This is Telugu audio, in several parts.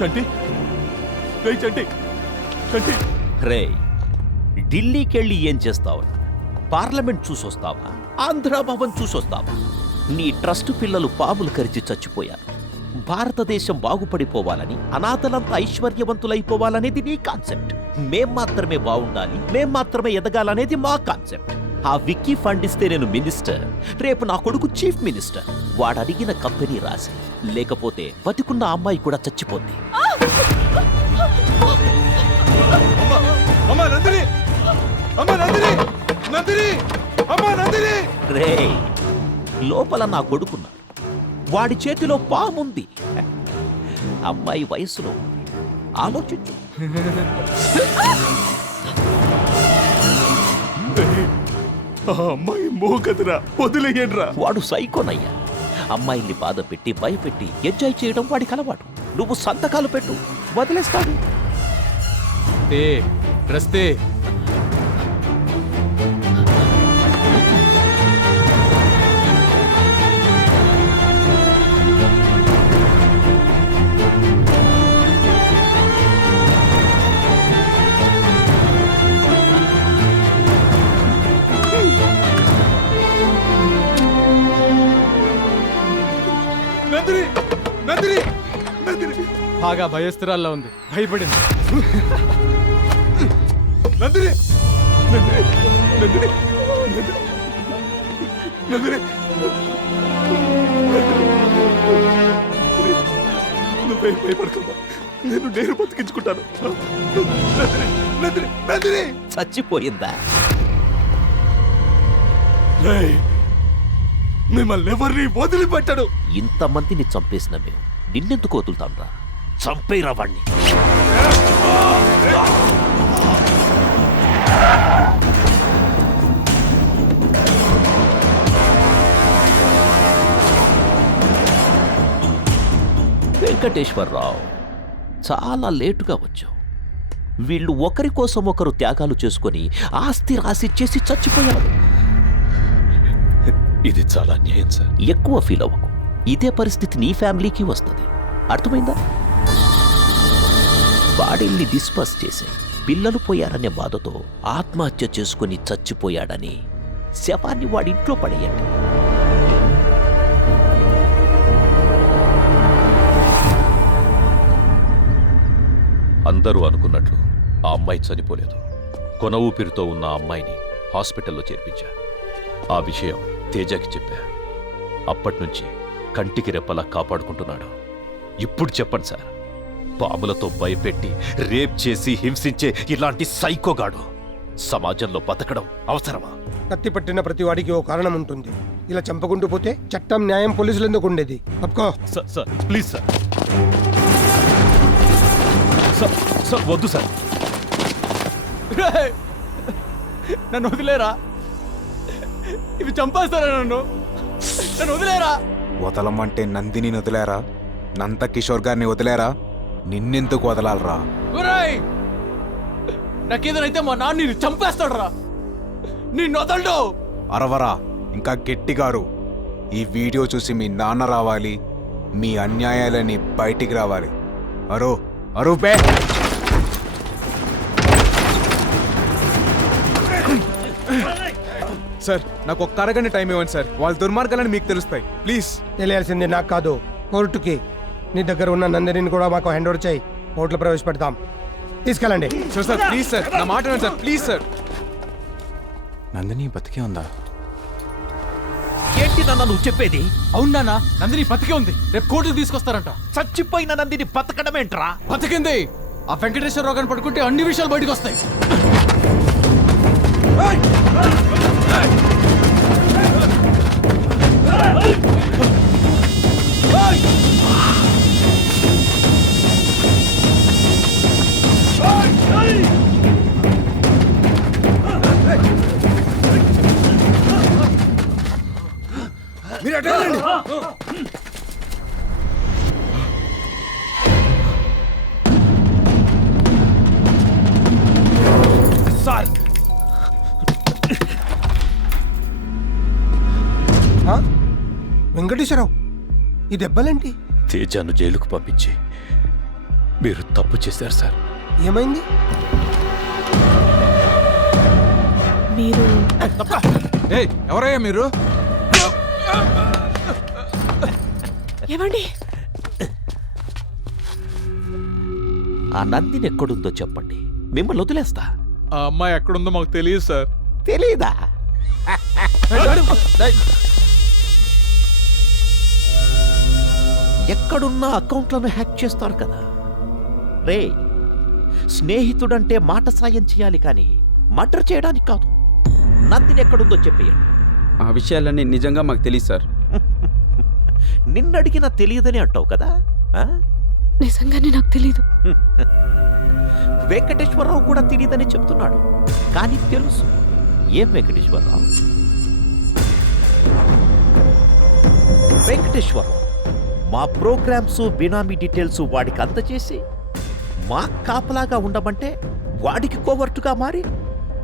చంటి రే చంటి చంటి రే ఢిల్లీకెళ్ళి ఏం చేస్తావు? పార్లమెంట్ చూసొస్తావా? ఆంధ్రాభవన్ చూసొస్తావా? నీ ట్రస్ట్ పిల్లలు పాములు కరిచి చచ్చిపోయారు. భారతదేశం బాగుపడిపోవాలని, అనాథలంతా ఐశ్వర్యవంతులైపోవాలనేది నీ కాన్సెప్ట్. మేం మాత్రమే బాగుండాలి, మేం మాత్రమే ఎదగాలనేది మా కాన్సెప్ట్. ఆ విక్కీ ఫండ్ ఇస్తే నేను మినిస్టర్, రేపు నా కొడుకు చీఫ్ మినిస్టర్. వాడు అడిగిన కంపెనీ రాసి, లేకపోతే బతికున్న అమ్మాయి కూడా చచ్చిపోద్ది. రే లోపల నా కొడుకున్నాడు, వాడి చేతిలో పాముంది. అమ్మాయి వయసులో ఆలోచించు. అమ్మాయి మోగదురా, వదిలేయండిరా. వాడు సైకోనయ్యా. అమ్మాయిల్ని బాధ పెట్టి భయపెట్టి ఎంజాయ్ చేయడం వాడికి అలవాటు. నువ్వు సంతకాలు పెట్టు, వదిలేస్తాడు. రస్తే బాగా భయస్థిరాల్లో ఉంది, భయపడింది. నందిని నందిని నందిని నందిని నువ్వే భయపడకమ్మా, నేను బతికించుకుంటాను. నందిని నందిని చచ్చిపోయిందా? మిమ్మల్ని ఎవరిని వదిలిపెట్టాడు. ఇంతమందిని చంపేసిన మేము నిన్నెందుకు వదులుతాంరా? చంపేరా వాణ్ణి. వెంకటేశ్వరరావు, చాలా లేటుగా వచ్చావు. వీళ్ళు ఒకరి కోసం ఒకరు త్యాగాలు చేసుకొని ఆస్తి రాసిచ్చేసి చచ్చిపోయారు. ఇది చాలా అన్యాయం సార్. ఎక్కువ ఫీల్ అవ్వకు. ఇదే పరిస్థితి నీ ఫ్యామిలీకి వస్తుంది. అర్థమైందా? బాడీల్ని డిస్పస్ చేసి పిల్లలు పోయారనే బాధతో ఆత్మహత్య చేసుకుని చచ్చిపోయాడని శవాన్ని వాడింట్లో పడేయండి. అందరూ అనుకున్నట్లు ఆ అమ్మాయి చనిపోలేదు. కొన ఊపిరితో ఉన్న ఆ అమ్మాయిని హాస్పిటల్లో చేర్పించా. ఆ విషయం తేజకి చెప్పా. అప్పట్నుంచి కంటికి రెప్పలా కాపాడుకుంటున్నాడు. ఇప్పుడు చెప్పండి సార్, పాములతో భయపెట్టి రేప్ చేసి హింసించే ఇలాంటి సైకోగాడు సమాజంలో బతకడం అవసరమా? కత్తి పట్టిన ప్రతి వాడికి ఓ కారణం ఉంటుంది. ఇలా చంపకుంటూ పోతే చట్టం, న్యాయం, పోలీసులు ఎందుకు ఉండేది? అప్పుకో సార్ ప్లీజ్ సార్. సార్ వద్దు సార్. నన్ను వదిలేరా, ఇవి చంపేస్తారా? నన్ను వదిలేరా. వదలమంటే నందిని వదిలేరా? నంద కిషోర్ గారిని వదిలేరా? నిన్నెందుకు వదలాలరా? నాకేదైతే మా నాన్న చంపేస్తాడరా. నిన్ను వదలడు. అరవరా, ఇంకా గట్టిగారు. ఈ వీడియో చూసి మీ నాన్న రావాలి, మీ అన్యాయాలని బయటికి రావాలి. అరో అరూపే. సార్, నాకు ఒక్క అరగంట టైం ఇవ్వండి సార్. వాళ్ళ దుర్మార్గాలని మీకు తెలుస్తాయి. ప్లీజ్. తెలియాల్సింది నాకు కాదు, కోర్టుకి. నీ దగ్గర ఉన్న నందినిని కూడా మాకు హ్యాండ్ ఓవర్ చేయి. కోర్టులో ప్రవేశపెడతాం. తీసుకెళ్ళండి. సార్ ప్లీజ్ సార్, నా మాట వినండి సార్, ప్లీజ్ సార్. నందిని బతికే ఉందా? ఏంటి నాన్న నువ్వు చెప్పేది? అవునా? నందిని బతికే ఉంది. రేపు కోర్టుకు తీసుకొస్తారంట. చచ్చిపోయిన నందిని బతకడమేంట్రా? బతికింది. ఆ వెంకటేశ్వరరావు గారిని పడుకుంటే అన్ని విషయాలు బయటకు వస్తాయి. మీరు అటు వెళ్ళండి. సార్, వెంకటేశ్వరరావు, ఈ దెబ్బలేంటి? తేజాను జైలుకు పంపించి మీరు తప్పు చేశారు సార్. ఏమైంది? మీరు ఏయ్ ఎవరయ్యా మీరు? ఏమండి? ఆ నందిని ఎక్కడుందో చెప్పండి, మిమ్మల్ని వదిలేస్తా. ఆ అమ్మాయి ఎక్కడుందో మాకు తెలియదు సార్. తెలీదా? ఎక్కడున్నా అకౌంట్లను హ్యాక్ చేస్తారు కదా రే. స్నేహితుడంటే మాట సాయం చేయాలి కానీ మర్డర్ చేయడానికి కాదు. నందిని ఎక్కడుందో చెప్పేయండి. ఆ విషయాలన్నీ నిజంగా మాకు తెలియదు సార్. నిన్నడిగినా తెలియదని అంటావు కదా. ఆ? నిజంగానే నాకు తెలీదు. వెంకటేశ్వరరావు కూడా తెలియదని చెప్తున్నాడు, కానీ తెలుసు. ఏం వెంకటేశ్వరరావు? వెంకటేశ్వరరావు మా ప్రోగ్రామ్స్ బినామీ డీటెయిల్స్ వాడికి అందజేసి మా కాపలాగా ఉండమంటే వాడికి కోవర్టుగా మారి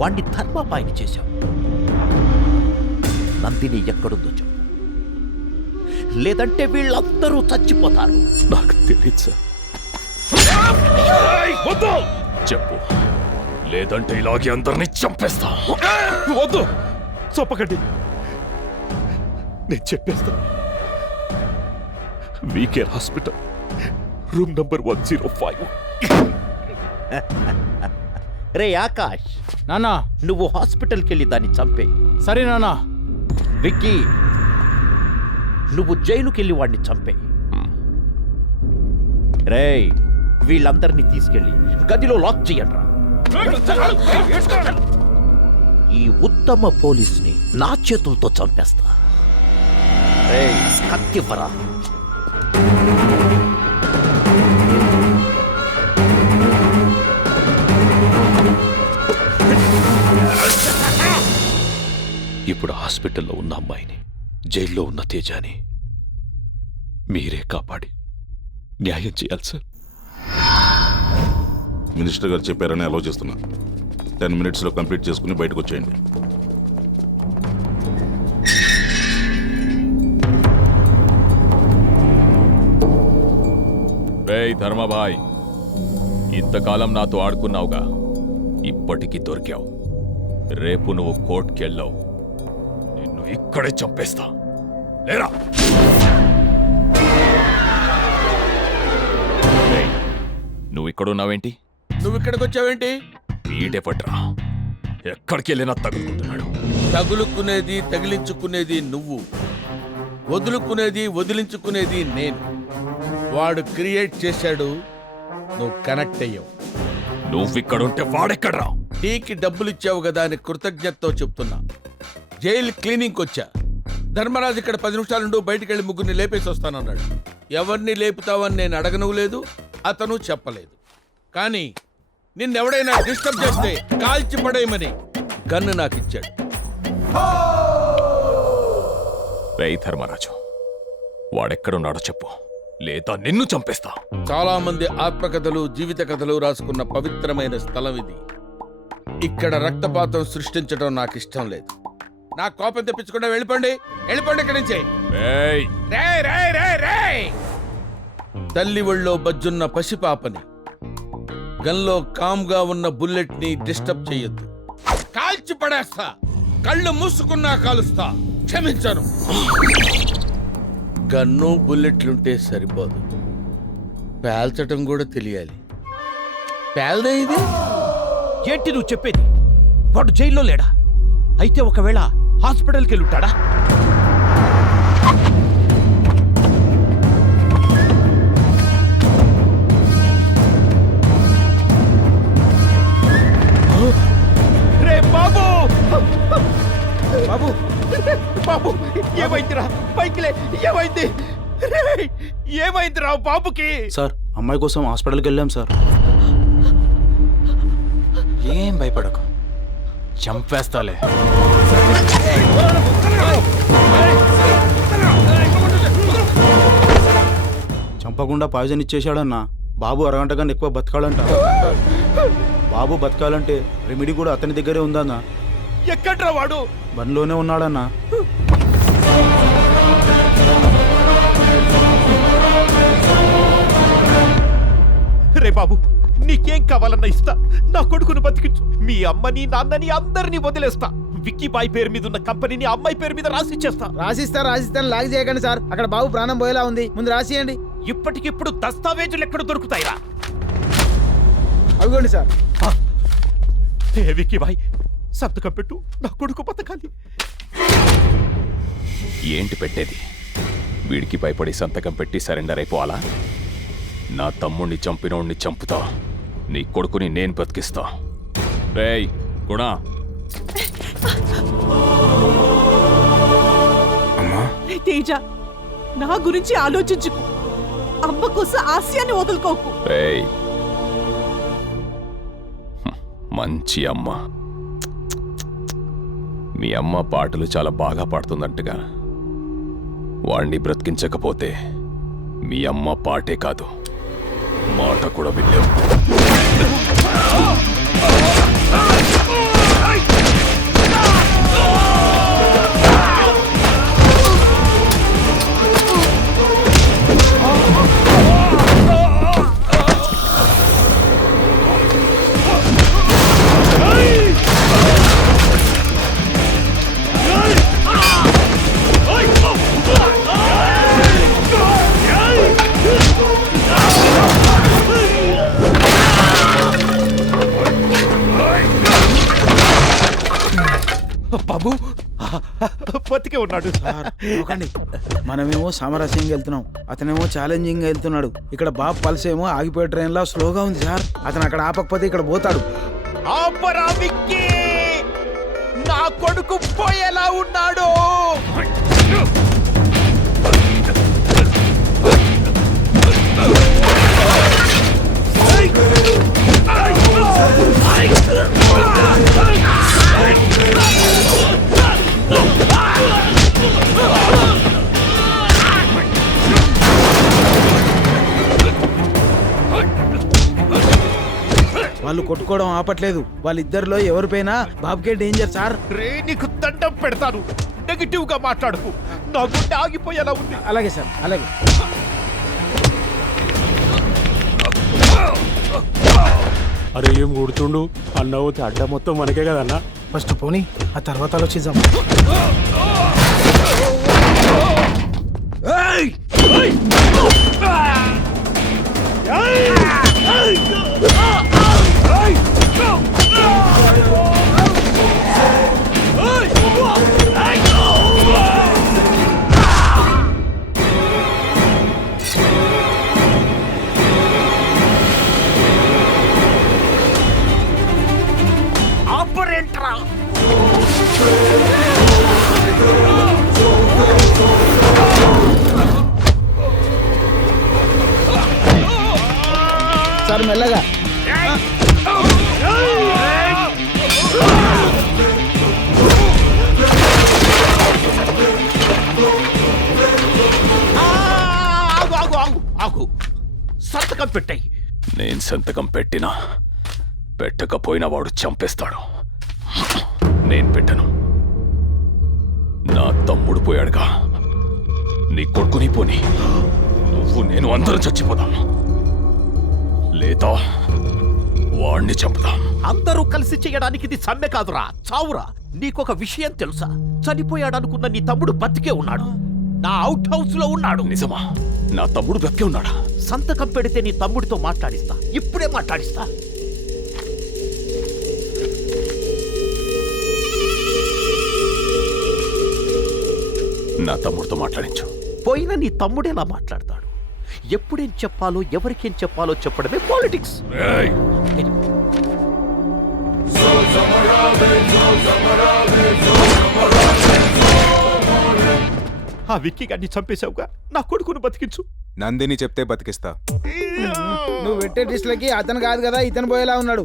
వాడిని ధర్మపాయిని చేశాం. నందిని ఎక్కడుందో చెప్పు, లేదంటే వీళ్ళందరూ చచ్చిపోతారు. నాకు తెలియదు సార్. వద్దు చెప్పు, లేదంటే ఇలాగే అందరినీ చంపేస్తా. వద్దు చంపకండి, నేను చెప్పేస్తా. WeCare hospital room number 105. రే ఆకాష్, నాన్నా నువ్వు హాస్పిటల్కి వెళ్ళి దాన్ని చంపే. సరే నాన్నా. విక్కీ, నువ్వు జైలుకెళ్ళి వాడిని చంపే. రేయ్, వీళ్ళందరినీ తీసుకెళ్ళి గదిలో లాక్ చెయ్యండ్రా. ఈ ఉత్తమ పోలీస్ని నా చేతులతో చంపేస్తా. రేయ్, కత్తివ్వరా. ఇప్పుడు హాస్పిటల్లో ఉన్న అమ్మాయిని, జైల్లో ఉన్న తేజాని మీరే కాపాడి న్యాయం చేయాలి సార్. మినిస్టర్ గారు చెప్పారని అలౌ చేస్తున్నా. 10 minutesలో కంప్లీట్ చేసుకుని బయటకు వచ్చేయండి. రేయ్ ధర్మభాయ్, ఇంతకాలం నాతో ఆడుకున్నావుగా, ఇప్పటికీ దొరికావు. రేపు నువ్వు కోర్టుకెళ్ళావు, నిన్ను ఇక్కడే చంపేస్తా. లేరా? రేయ్, నువ్వు ఇక్కడున్నావేంటి? నువ్వు ఇక్కడికి వచ్చావేంటి? వీడే పట్రా, ఎక్కడికి వెళ్ళినా తగులుకుంటున్నాడు. తగులుకునేది తగిలించుకునేది నువ్వు, వదులుకునేది వదిలించుకునేది నేను. వాడు క్రియేట్ చేశాడు, నువ్వు కనెక్ట్ అయ్యావు. నువ్విక్కడుంటే వాడెక్కడ్రా? టీకి డబ్బులు ఇచ్చావు కదా అని కృతజ్ఞతతో చెప్తున్నా. జైలు క్లీనింగ్కి వచ్చా. ధర్మరాజు ఇక్కడ 10 నిమిషాల నుండి బయటికి వెళ్ళి ముగ్గురిని లేపేసి వస్తానన్నాడు. ఎవరిని లేపుతావని నేను అడగనవు లేదు, అతను చెప్పలేదు. కానీ నిన్నెవడైనా డిస్టర్బ్ చేస్తే కాల్చి పడేయమని గన్ను నాకు ఇచ్చాడు. రేయ్ ధర్మరాజు, వాడెక్కడున్నాడో చెప్పు, లేదా నిన్ను చంపేస్తా. చాలా మంది ఆత్మకథలు, జీవిత కథలు రాసుకున్న పవిత్రమైన స్థలం ఇది. ఇక్కడ రక్తపాతం సృష్టించడం నాకు ఇష్టం లేదు. నా కోపం తెప్పించకుండా వెళ్ళిపోండి, వెళ్ళిపోండి ఇక్కడి నుంచి. రేయ్, రేయ్, రేయ్, రేయ్, రేయ్! తల్లి ఒళ్ళో బజ్జున్న పసిపాపని, గన్లో కామ్గా ఉన్న బుల్లెట్ ని డిస్టర్బ్ చెయ్యొద్దు. కాల్చి పడేస్తా, కళ్ళు మూసుకున్నా కాలుస్తా. క్షమించను. గన్ను బుల్లెట్లుంటే సరిపోదు, పేల్చటం కూడా తెలియాలి. పేల్దే ఇది? ఏంటి నువ్వు చెప్పేది? వాడు జైల్లో లేడా? అయితే ఒకవేళ హాస్పిటల్కి వెళ్ళుంటాడా? రే బాబు, బాబు, బాబు, ఏమైందిరా? పైకిలే, ఏమైంది? రేయ్, ఏమైందిరా బాబుకి? సార్, అమ్మాయి కోసం హాస్పిటల్కి వెళ్ళాం సార్. ఏం భయపడకు, చంపేస్తాలే. చంపకుండా పాయిజన్ ఇచ్చేశాడన్నా. బాబు అరగంట కన్నా ఎక్కువ బతకాలంట. బాబు బతకాలంటే రెమెడీ కూడా అతని దగ్గరే ఉందన్నా. ఎక్కడ్రా వాడు? బండిలోనే ఉన్నాడన్నా. రే కావాలన్నా ఇస్తా. నా కొడుకును బతికించు. మీ అమ్మని నాన్నని అందరినీ వదిలేస్తా. విక్కీబాయ్ పేరు మీద ఉన్న కంపెనీని అమ్మాయి పేరు మీద రాసిచ్చేస్తా. రాసిస్తాను లాగ్ చేయకండి సార్. అక్కడ బాబు ప్రాణం పోయేలా ఉంది. ముందు రాసియండి. ఇప్పటికిప్పుడు దస్తావేజులు ఎక్కడ దొరుకుతాయిరా? అవిగోండి సార్. ఏ విక్కీబాయ్, సంతకం పెట్టు. నా కొడుకు బతకాలి. ఏంటి పెట్టేది? వీడికి భయపడి సంతకం పెట్టి సరెండర్ అయిపోవాలా? నా తమ్ముణ్ణి చంపినోడిని చంపుతా, నీ కొడుకుని నేను బతికిస్తా. రేయ్ గుణ, రే తేజ, నా గురించి ఆలోచించుకో. అమ్మ కోసం ఆశయాన్ని వదులుకోకు. రేయ్ మంచి అమ్మ. మీ అమ్మ పాటలు చాలా బాగా పాడుతుందంటగా. వాణ్ణి బ్రతికించకపోతే మీ అమ్మ పాటే కాదు, మాట కూడా వినలేవు. బాబు బతికే ఉన్నాడు. మనమేమో సామరస్యంగా వెళ్తున్నాం, అతనేమో ఛాలెంజింగ్ వెళ్తున్నాడు. ఇక్కడ బాబు పల్స్ ఏమో ఆగిపోయే ట్రైన్ లా స్లోగా ఉంది సార్. అతను అక్కడ ఆపకపోతే ఇక్కడ పోతాడు. ఆపరా విక్కీ, నా కొడుకు పోయేలా ఉన్నాడు. వాళ్ళు కొట్టుకోవడం ఆపట్లేదు. వాళ్ళిద్దరిలో ఎవరిపైనా బాబుకే డేంజర్ సార్. రే నీకు దండం పెడతాను, నెగిటివ్ గా మాట్లాడుకు. నా గుండె ఆగిపోయేలా ఉంది. అలాగే సార్, అలాగే. అరే ఏం కొడుతుండు అన్న, పోతే అడ్డ మొత్తం మనకే కదన్నా. ఫస్ట్ పోనీ, ఆ తర్వాత ఆలోచిద్దాం. ఆపరేంట్రా. సార్ మెల్లగా. ఆగు ఆగు ఆగు ఆగు, సంతకం పెట్టాయి. నేను సంతకం పెట్టినా పెట్టకపోయినా వాడు చంపేస్తాడు. నేను పెట్టను. నా తమ్ముడు పోయాడుగా, నీ కొడుకుని పోని నువ్వు నేను అందరం చచ్చిపోదాం, లేదా వాణ్ణి చంపుదాం. అందరూ కలిసి చేయడానికి ఇది సమ్మె కాదురా, చావురా. నీకొక విషయం తెలుసా? చనిపోయాడనుకున్న నీ తమ్ముడు బతికే ఉన్నాడు. నా అవుట్ హౌస్ లో ఉన్నాడు. నిజమా? నా తమ్ముడు బ్రతికే ఉన్నాడా? సంతకం పెడితే నీ తమ్ముడితో మాట్లాడిస్తా, ఇప్పుడే మాట్లాడిస్తా. నా తమ్ముడితో మాట్లాడించు. పోయిన నీ తమ్ముడేలా మాట్లాడతాడు? ఎప్పుడేం చెప్పాలో ఎవరికేం చెప్పాలో చెప్పడమే పాలిటిక్స్. ఆ విక్కీ గారిని చంపేశావుగా, నా కొడుకును బతికించు. నందిని చెప్తే బతికిస్తా. నువ్వు పెట్టే డిస్లకి అతను కాదు కదా, ఇతను పోయేలా ఉన్నాడు.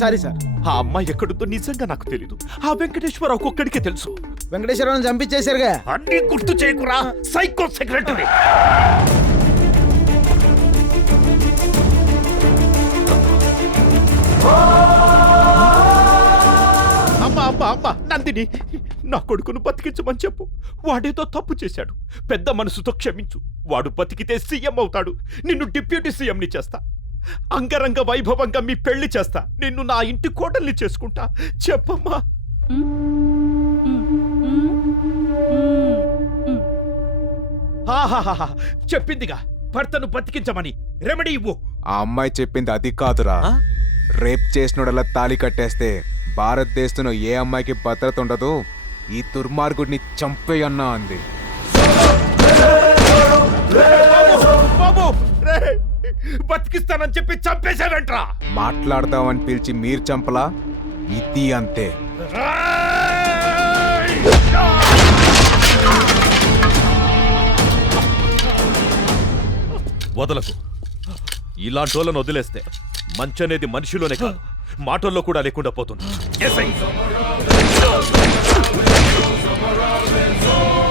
Sorry sir. ఆ అమ్మాయి ఎక్కడుందో నిజంగా నాకు తెలీదు. ఆ వెంకటేశ్వరరావు ఒక్కడికే తెలుసు. వెంకటేశ్వరరావుని చంపించేశారుగా. అన్ని గుర్తు చేయకురా, సైకో సెక్రటరీ. అమ్మ నందిని, నా కొడుకును బతికించమని చెప్పు. వాడేదో తప్పు చేశాడు, పెద్ద మనసుతో క్షమించు. వాడు బతికితే సీఎం అవుతాడు, నిన్ను డిప్యూటీ సీఎంని చేస్తా. అంగరంగ వైభవంగా మీ పెళ్లి చేస్తా. నిన్ను నా ఇంటి కోటల్ని చేసుకుంటా. చెప్పమ్మా. ఆహాహాహా, చెప్పిందిగా భర్తను బతికించమని. రెమెడీ ఇవ్వు. ఆ అమ్మాయి చెప్పింది అది కాదురా. రేప్ చేసినోడలా తాళి కట్టేస్తే భారతదేశంలో ఏ అమ్మాయికి భద్రత ఉండదు, ఈ దుర్మార్గుడిని చంపేయన్నా అంది. బాబు, రే, బతికిస్తానని చెప్పి చంపేశాడంట్రా. మాట్లాడదామని పిలిచి మీరు చంపలా, ఇది అంతే. వదలకు. ఇలాంటోళ్ళను వదిలేస్తే మంచనేది మనిషిలోనే కాదు, మాటల్లో కూడా లేకుండా పోతుంది.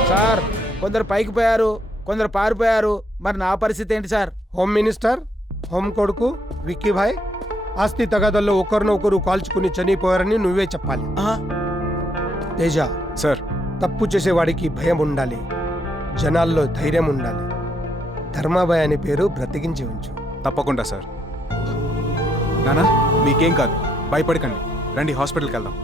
సార్, కొందరు పైకి పోయారు, కొందరు పారిపోయారు. మరి నా పరిస్థితి ఏంటి సార్? హోమ్ మినిస్టర్, హోమ్ కొడుకు విక్కీభాయ్ ఆస్తి తగాదల్లో ఒకరినొకరు కాల్చుకుని చనిపోయారని నువ్వే చెప్పాలి. తేజ, సార్, తప్పు చేసేవాడికి భయం ఉండాలి, జనాల్లో ధైర్యం ఉండాలి. ధర్మాబాయ్ అనే పేరు బ్రతికించి ఉంచు. తప్పకుండా సార్. నానా, మీకేం కాదు, భయపడకండి. రండి, హాస్పిటల్కి వెళ్దాం.